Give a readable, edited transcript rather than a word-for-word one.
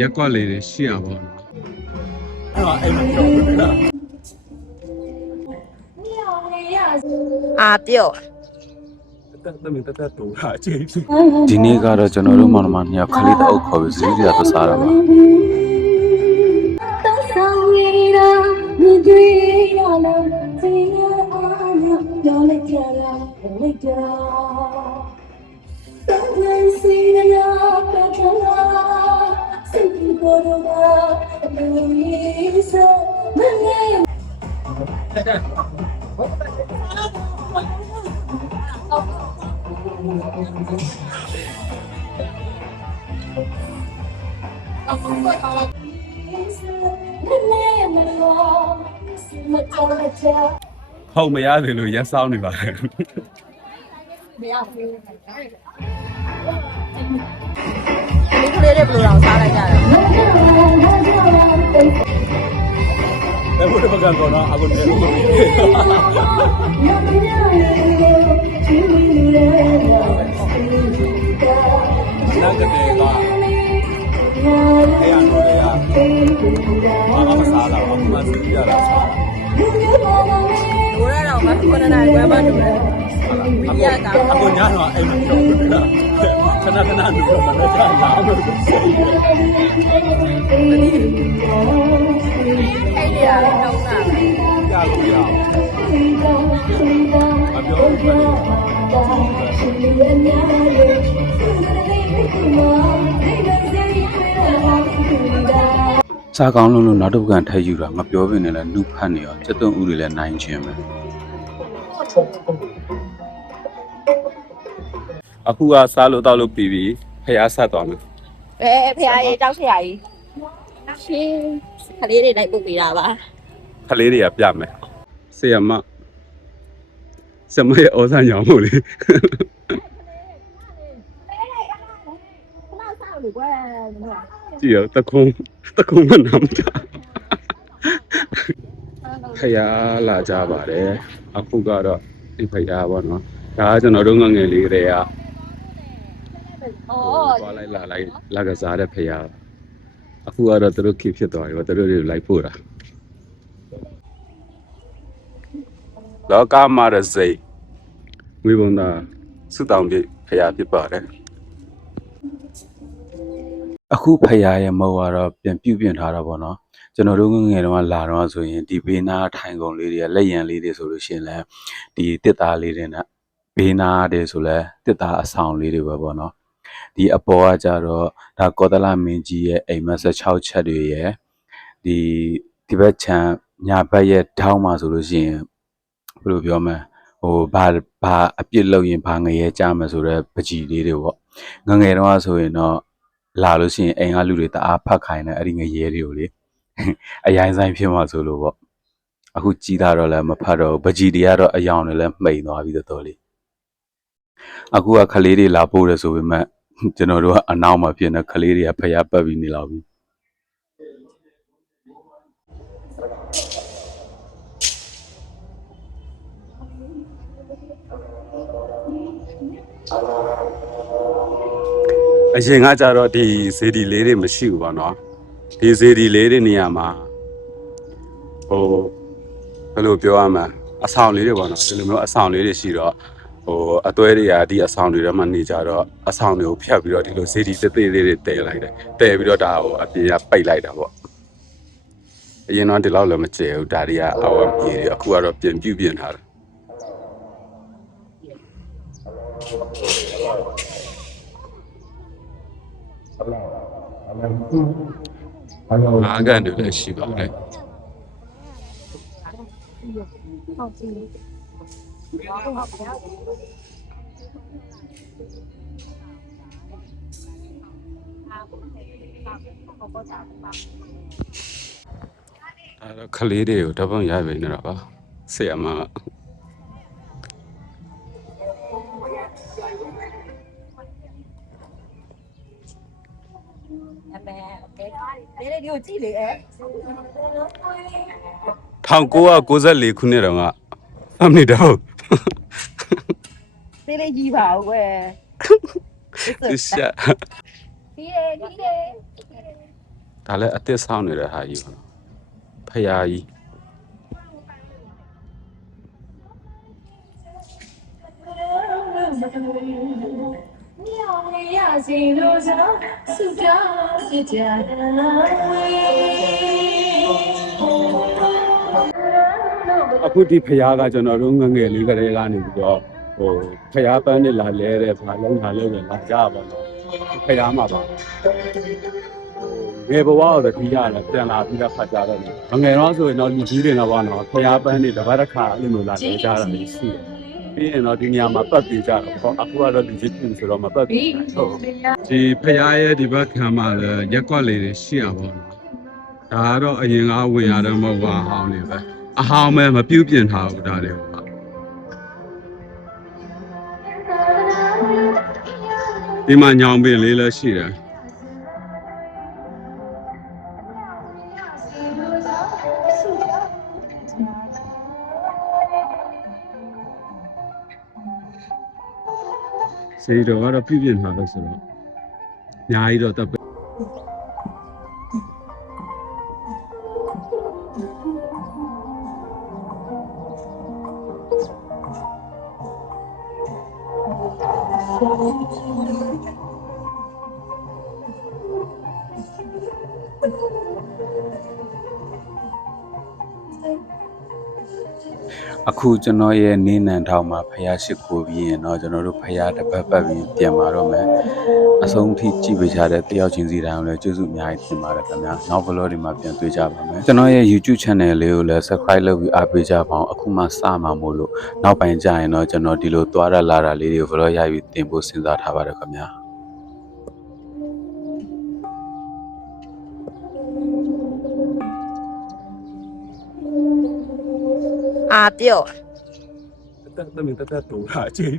ရက်ကွက်လေးတွေရှိရပါတော့အာပြော့ဒီနေ့ကတော့ကျွန်တော်တို့မောင်နှမနှစ်ယောက်ခလေးတအုပ်ခေါ်ပြီးဇီးရီယာသွားစားတာပါဟုတ်မရတယ်လို့ရက်ဆောင်နေပါတယ်ဒီကလေးတွေဘယ်လိုအောင်စားလိုက်ကြလဲဘယ်လိုမှကတော့အခုလည်းမပြီးနာကတဲ့ကအဲ့ရလို့ရဘာမှစားလာဘူးမှစီးရတာစားဘိုးရတော့မခုနကကွဲပါတူတယ်မိရကအခုညတော့အဲ့လိုပြောတယ်လားခဏခဏလို့တော့မကြာလာလို့ဆိုအဲ့ဒီရတော့တာကြာလို့ရအပြောစားကောင်းလို့နောက်တစ်ပတ်ထည့်ယူတာမပြောဘဲနဲ့လည်းနှုတ်ဖတ်နေရောစက်သွန်ဥတွေလည်းနိုင်ခြင်းပဲအခုကစားလို့တောက်လို့ပြီးပြီဖျားဆက်သွားမယ်ဖះရေးတောက်ဆရာကြီးရှင်ခလေးတွေလိုက်ပုတ်ပေးတာပါခလေးတွေကပြမယ်ဆေးရမစမရဲ့ဩဇာညောင်းမို့လေကြည့်ရတခုံးမနာမတာဖျားလာကြပါတယ်အခုကတော့ဒီဖျားပေါ့နော်ဒါကကျွန်တော်တို့ငငယ်လေးတွေကသွားလိုက်လာကစားတဲ့ဖျားအခုကတော့သူတို့ခေဖြစ်သွားပြီသူတို့တွေလိုက်ပို့တာလောကမှာရစိတ်ဝိဘုံသာစုတောင်ပြဖျားဖြစ်ပါတယ်အခုဖယားရဲ့မုံကတော့ပြန်ပြုတ်ပြင်ထားတာပေါ့နော်ကျွန်တော်တို့ငငယ်တုန်းကလာတော့ဆိုရင်ဒီဘေးနာထိုင်ကုန်လေးတွေကလက်ရံလေးတွေဆိုလို့ရှိရင်လည်းဒီတစ်သားလေးတွေနဲ့ဘေးနာတွေဆိုလဲတစ်သားအဆောင်လေးတွေပဲပေါ့နော်ဒီအပေါ်ကကြတော့ဒါကောသလမင်းကြီးရဲ့အိမ်မက်16ချက်တွေရဲ့ဒီဘက်ချမ်းညာဘက်ရဲ့ထောင်းမှာဆိုလို့ရှိရင်ဘယ်လိုပြောမလဲဟိုဘာအပြစ်လုပ်ရင်ဘာငရဲကြမယ်ဆိုတော့ပကြီးလေးတွေပေါ့ငငယ်တုန်းကဆိုရင်တော့လာလို့ရှိရင်အိမ်ကလူတွေတအားဖတ်ခိုင်းတယ်အဲ့ဒီငရဲတွေကိုလေအရင်ဆိုင်ဖြစ်မှာဆိုလို့ပေါ့အခုကြီးတာတော့လည်းမဖတ်တော့ပကြီးတွေကတော့အယောင်တွေလည်းမှိန်သွားပြီတော်လေးအခုကခလေးတွေလာပို့တယ်ဆိုပေမဲ့ကျွန်တော်တို့ကအနောက်မှာဖြစ်နေခလေးတွေကဖျားပတ်ပြီးနေလောက်ပြီအရင်ကကြတော့ဒီဇေဒီလေးတွေမရှိဘူးပေါ့နော်ဒီဇေဒီလေးတွေနေရာမှာဟိုဘယ်လိုပြောရမလဲအဆောင်လေးတွေပေါ့နော်ဒီလိုမျိုးအဆောင်လေးတွေရှိတော့ဟိုအသွဲတွေကဒီအဆောင်တွေထဲမှာနေကြတော့အဆောင်တွေကိုဖျက်ပြီးတော့ဒီလိုဇေဒီသေးသေးလေးတွေတည်လိုက်တယ်တည်ပြီးတော့ဒါဟိုအပြင်ကပိတ်လိုက်တာပေါ့အရင်တော့ဒီလောက်လည်းမကျဲဘူးဒါတွေကအော်ပြေတွေအခုကတော့ပြင်ပြုတ်ပြင်ထားတယ်အားကန်တွေလည်းရှိပါတယ်အဲ့တော့ခလေးတွေကိုတပုံရပြီနေတာပါဆရာမလေးတွေကိုကြည့်လေအဲ့1994ခုနှစ်တုန်းကအမနေတော့သေးလေးကြီးပါဦးကွယ်ရှာဒီလေ ဒါလည်းအသက်ဆောင်နေတဲ့ဟာကြီးပေါ့နော်ဖယားကြီး အခုဒီဖရားကကျွန်တော်တို့ငငယ်လေးကလေးကနေပြီးတော့ဟိုဖရားပန်းနဲ့လာလဲတဲ့ဘာလုံးလာလို့လာကြပါတော့ဖရားမှာပါငယ်ဘဝတော့ဒီရတယ်ပြန်လာပြီးတော့ဖတ်ကြတော့ငငယ်တော့ဆိုရင်တော့လူကြီးတွေတော့ဘာနော်ဖရားပန်းတွေတပတ်တစ်ခါအဲ့လိုလာလဲကြတာလေးရှိတယ်ပြီးရင်တော့ဒီနေရာမှာပတ်ပြီးကြတော့ဟောအခုကတော့လူကြီးတွေဆိုတော့မပတ်ပြီးဟုတ်ဒီဖရားရဲ့ဒီဘက်ခံမှာလည်းရက်ကွက်လေးတွေရှိရပါတော့ဒါကတော့အရင်ကဝင်ရတော့မဟုတ်ပါဟောင်းနေပဲအဟောင်းမဲမပြုတ်ပြင်ထားဘူးဒါတွေဟုတ်ဒီမှာညောင်ပင်လေးလည်းရှိတယ်စေတော့ကတော့ပြုတ်ပြင်ထားလို့ဆိုတော့အများကြီးတော့တပ်အခုကျွန်တော်ရဲ့နင်းနံထောင်မှာဖျားရှိခိုးပြီးရင်တော့ကျွန်တော်တို့ဖျားတစ်ပတ်ပတ်ပြီးပြန်มาတော့မယ်အဆုံးထိကြည့်ပေးကြတဲ့တယောက်ချင်းစီတိုင်းကိုလည်းကျေးဇူးအများကြီးတင်ပါတယ်ခင်ဗျာနောက် vlog တွေမှာပြန်တွေ့ကြပါမယ်ကျွန်တော်ရဲ့ YouTube channel လေးကိုလည်း subscribe လုပ်ပြီးအားပေးကြပါအောင်အခုမှစမှာမို့လို့နောက်ပိုင်းကျရင်တော့ကျွန်တော်ဒီလိုသွားရလာတာလေးတွေကို vlog ရိုက်ပြီးတင်ဖို့စဉ်းစားထားပါတယ်ခင်ဗျာအားပြော့ တက်တက်တူတာအချင်း